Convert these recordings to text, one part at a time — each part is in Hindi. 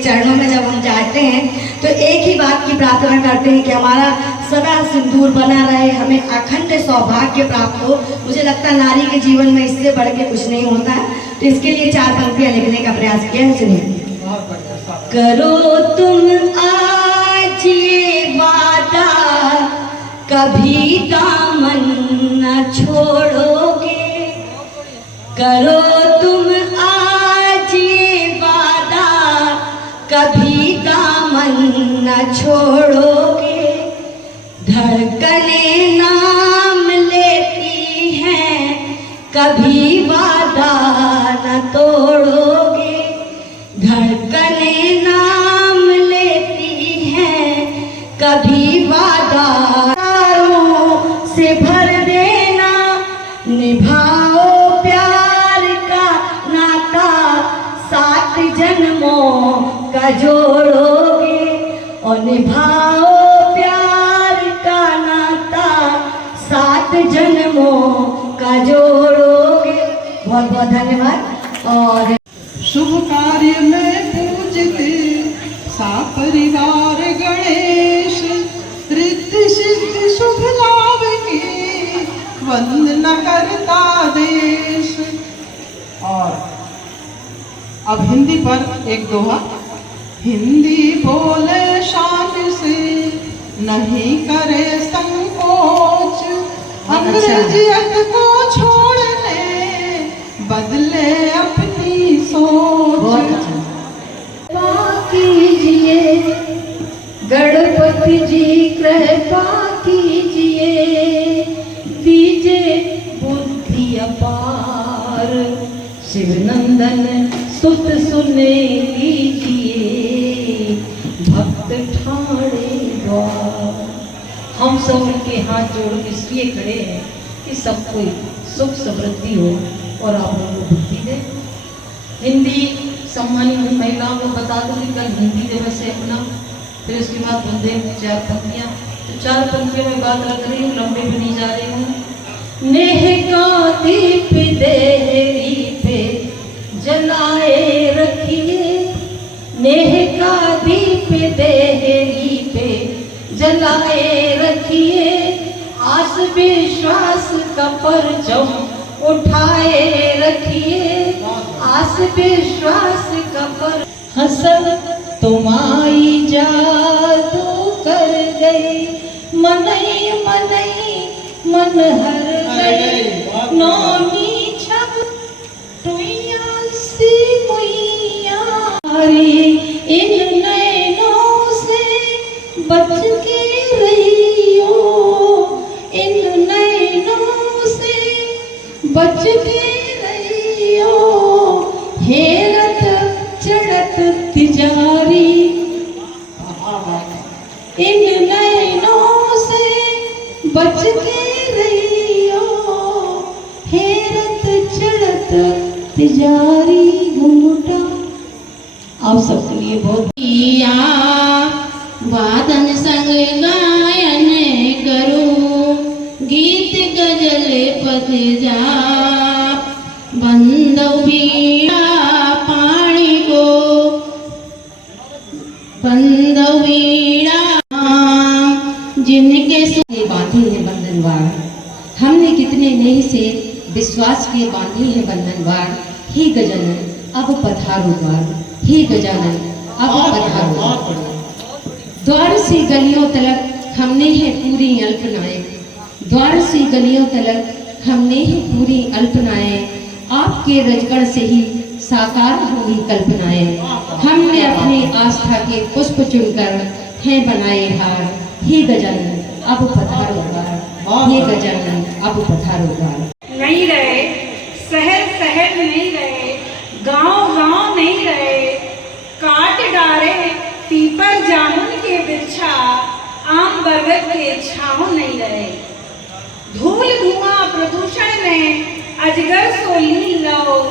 चरणों में जब हम जाते हैं तो एक ही बात की प्रार्थना करते हैं कि हमारा सदा सिंदूर बना रहे, हमें अखंड सौभाग्य प्राप्त हो। मुझे लगता है नारी के जीवन में इससे बढ़ के कुछ नहीं होता है। तो इसके लिए 4 पंक्तियां लिखने का प्रयास किया है। सुनिए। करो तुम आज ये वादा, कभी दामन न छोड़ोगे। करो तुम आज ये वादा, कभी दामन न छोड़ोगे। धड़कने नाम लेती हैं, कभी वादा न तोड़ोगे। धड़कने नाम लेती हैं, कभी वादा से भर देना। निभाओ प्यार का नाता, 7 जन्मों का जोड़ोगे। और निभाओ प्यार का नाता, 7 जन्मों का जोड़ोगे। बहुत बहुत धन्यवाद। और शुभ कार्य में पूजते परिवार गणेश, रिद्धि सिद्धि शुभ लाभ के वंदना करता देश। और अब हिंदी पर एक दोहा। हिंदी बोले शान से, नहीं करे संकोच। अंग्रेजियत को छोड़ने बदले अपनी सोच। कीजिए गणपति जी कृपा कीजिए, दीजिए बुद्धि अपार। शिवनंदन सुत सुने लीजिए, भक्त ठाणे द्वार। हम सब उनके हाथ जोड़ के इसलिए खड़े हैं कि सबको सुख समृद्धि हो और आप लोगों को बुद्धि दे। हिंदी सम्मानित महिलाओं को बता दूं कि कल हिंदी दिवस है अपना। फिर उसके बाद बंदे 4 पंक्तियाँ, तो 4 पंक्तियों में बात रख रही हूँ, लंबे भी नहीं जा रही हूँ। नेह का दीप देहरी पे जलाए रखिए। नेह का दीप देहरी पे जलाए रखिए। आस विश्वास का परचम उठाए रखिए। आस विश्वास का पर हसन तुम्हारी जादू कर गई। मनई मनई मन हर गई। नौनी छब टुइया सी मुइया, इन नैनों से बच के रहियो। इन नैनों से बच के रहियो। हेरत चढ़त तिजारी, इन नैनों से बच के रहियो। हेरत चढ़त तिजारी घूटा। आप सबके लिए बहुत वादन संग गायन करूं, गीत गजल पद जा। बंदव बीड़ा पानी को, बंदव बीड़ा जिनके से बांधी है बंधनवार। हमने कितने नेह से विश्वास के बांधी है बंधनवार। हे गजानन अब पधारो द्वार। हे गजानन अब पधारो द्वार। द्वार से गलियों तलक हमने है पूरी अल्पनाएं। द्वार से गलियों तलक हमने है पूरी अल्पनाएं। आपके रजगढ़ से ही साकार होगी कल्पनाएं। हमने अपनी आस्था के पुष्प चुनकर हैं बनाए हार। हे गजानन अब पधारो द्वार। हे गजानन अब पधारो द्वार। नहीं रहे शहर शहर नहीं रहे, गांव गांव नहीं रहे। काट डारे पीपर जामुन के बिरछा, आम बरगद के छांव नहीं रहे। धूल धुआं प्रदूषण में अजगर सो लीन लो।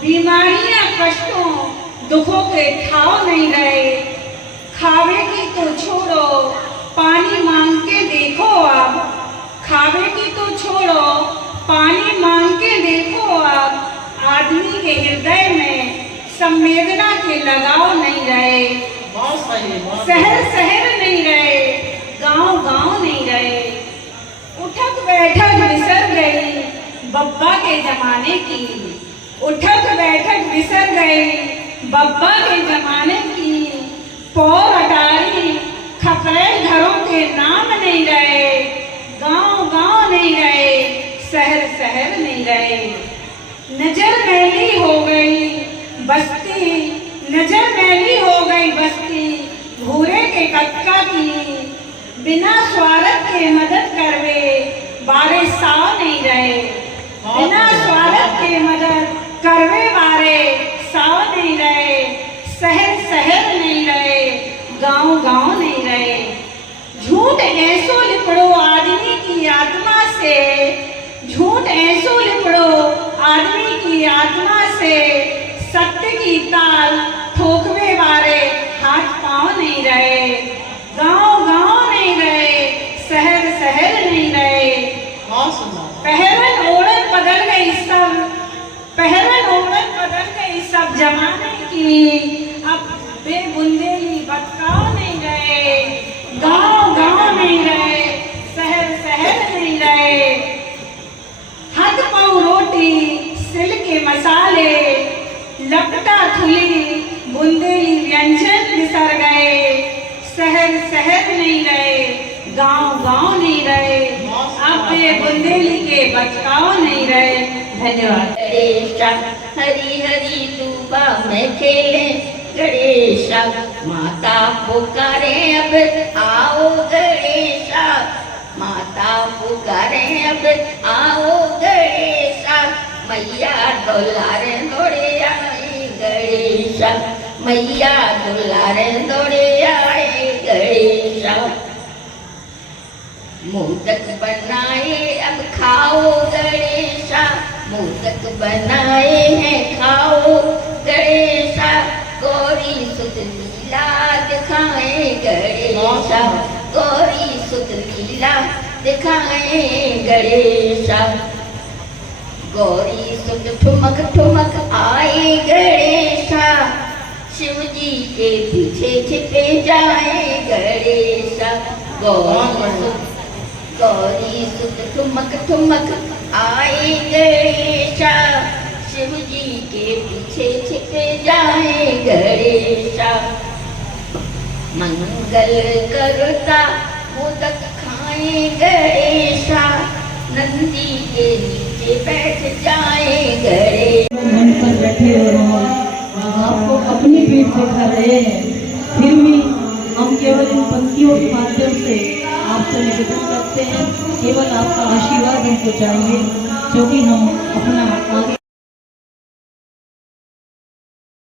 बीमारियां कष्टों दुखों के ठाव नहीं रहे। खावे की तो छोड़ो पानी मांग के देखो अब। खावे की तो छोड़ो पानी मांग के देखो अब। आदमी के हृदय में संवेदना के लगाव नहीं रहे। बहुत सही, बहुत शहर शहर नहीं रहे, गांव गांव नहीं रहे। उठक बैठक बिसर गई बब्बा के जमाने की, उठक बैठक बिसर गई बब्बा के जमाने की। पौर अटारी खपरे घरों के नाम नहीं रहे, गांव गांव नहीं रहे, शहर शहर नहीं रहे। नजर मैली हो गई बस्ती, नजर मैली हो गई बस्ती भूरे के कक्का की। बिना स्वार्थ के मदद करवे बारे साव नहीं रहे, बिना स्वार्थ के मदद करवे बारे साव नहीं रहे। शहर शहर नहीं रहे, गांव गांव नहीं रहे। झूठ ऐसो लिपड़ो आदमी की आत्मा से, झूठ ऐसो लिपड़ो आदमी की आत्मा से। सत्य की ताल ठोकवे वाले हाथ पांव नहीं रहे, गांव गांव नहीं रहे, शहर शहर नहीं रहे। बहुत सुंदर। पहरन ओढ़न बदल गई सब, पहरन ओढ़न बदल गई सब जमाने की। अब बेबुंदेली बतकाव नहीं रहे, गांव गांव नहीं रहे, शहर शहर नहीं रहे। हाथ पाँव रोटी सिल के मसाले, लपटा थुली बुंदेली व्यंजन बिसर गए। शहर शहर नहीं रहे, गांव गांव नहीं रहे, अब ये बुंदेली के बचकाव नहीं रहे। धन्यवाद। गणेशा हरी हरी दूबा में खेले गणेशा, माता पुकारे अब आओ गणेशा, माता पुकारे अब आओ गणेशा। मैया दुलारे दौड़े आए गणेशा, मैया दुलारे दौड़े आए गणेशा। मोदक बनाए अब खाओ गणेशा, मोदक बनाए हैं खाओ गणेशा। गौरी सुत लीला दिखाए गणेशा, गौरी सुत लीला दिखाए गणेशा। गौरी सुत ठुमक ठुमक आए गणेशा, शिव जी के पीछे छिपे जाए गणेशा। गौरी सुत ठुमक ठुमक आए गणेशा, शिव जी के पीछे छिपे जाए गणेशा। मंगल करता मोदक खाए गणेशा, नंदी के नीचे बैठ जाए गणेश। मन पर बैठे हो आपको अपनी पीठ दिखा रहे हैं, फिर भी हम केवल इन पंक्तियों के माध्यम से आपसे निवेदन करते हैं, केवल आपका आशीर्वाद हमको चाहिए, क्योंकि हम अपना आगे